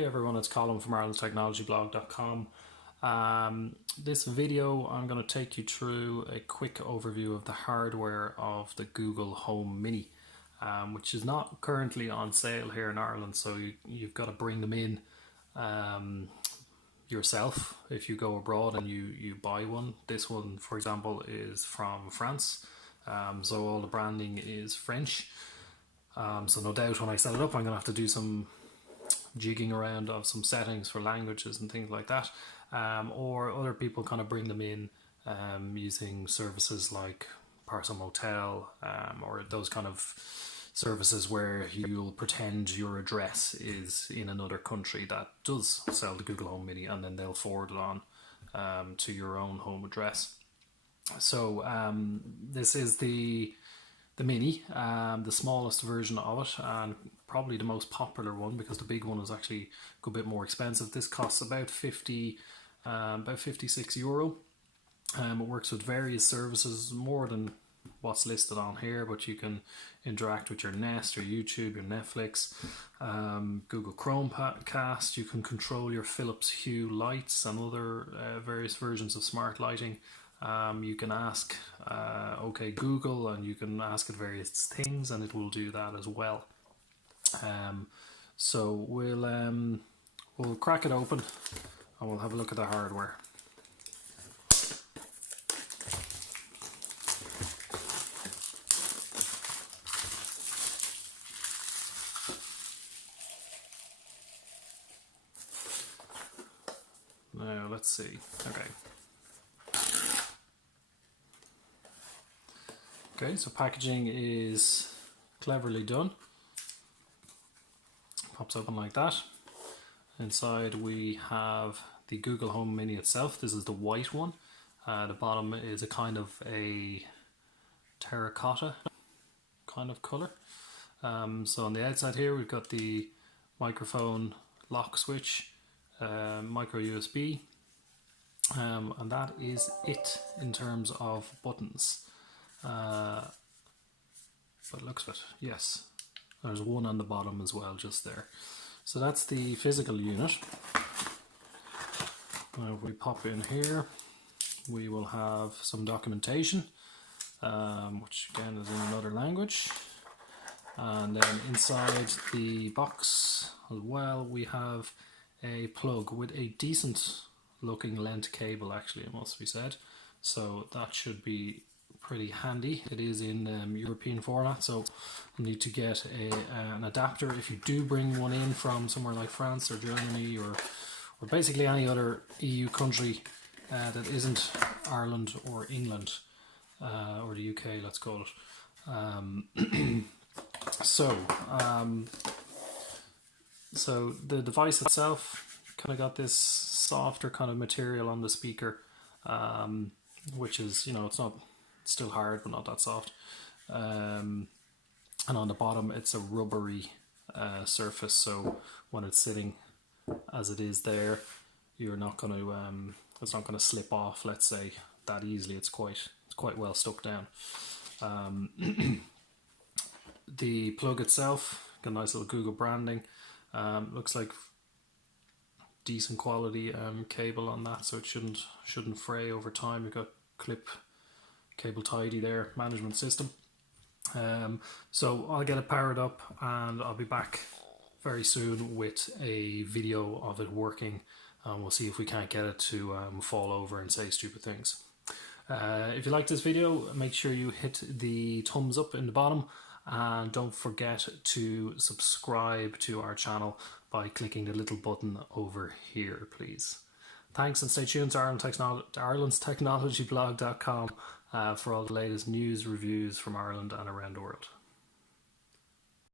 Hey everyone, it's Colin from IrelandTechnologyBlog.com. This video I'm going to take you through a quick overview of the hardware of the Google Home Mini, which is not currently on sale here in Ireland, so you've got to bring them in yourself if you go abroad and you buy one. This one, for example, is from France, so all the branding is French. So no doubt when I set it up I'm going to have to do some jigging around of some settings for languages and things like that, or other people kind of bring them in using services like Parcel Motel, or those kind of services where you'll pretend your address is in another country that does sell the Google Home Mini, and then they'll forward it on to your own home address. So this is the Mini, the smallest version of it, and probably the most popular one because the big one is actually a good bit more expensive. This costs about 56 euro. It works with various services, more than what's listed on here, but you can interact with your Nest, your YouTube, your Netflix, Google Chromecast. You can control your Philips Hue lights and other various versions of smart lighting. You can ask OK Google, and you can ask it various things and it will do that as well. So we'll crack it open and we'll have a look at the hardware. Now let's see. Okay, so packaging is cleverly done. Pops open like that. Inside we have the Google Home Mini itself. This is the white one. The bottom is a kind of a terracotta kind of colour. So on the outside here we've got the microphone lock switch, micro USB, and that is it in terms of buttons. But looks of it, yes, there's one on the bottom as well, just there. So that's the physical unit. Now if we pop in here, we will have some documentation, which again is in another language. And then inside the box as well, we have a plug with a decent looking length cable, actually, it must be said. So that should be pretty handy. It is in European format, so you need to get an adapter if you do bring one in from somewhere like France or Germany or basically any other EU country that isn't Ireland or England, or the UK, let's call it. So the device itself kind of got this softer kind of material on the speaker, which is, it's still hard but not that soft, and on the bottom it's a rubbery surface, so when it's sitting as it is there, you're not going to it's not going to slip off, let's say, that easily. It's quite well stuck down. The plug itself got a nice little Google branding. Looks like decent quality cable on that, so it shouldn't fray over time. You've got clip cable tidy there, management system. So I'll get it powered up and I'll be back very soon with a video of it working, and we'll see if we can't get it to fall over and say stupid things. If you like this video, make sure you hit the thumbs up in the bottom, and don't forget to subscribe to our channel by clicking the little button over here, please. Thanks, and stay tuned to IrelandTechnologyBlog.com for all the latest news, reviews from Ireland and around the world.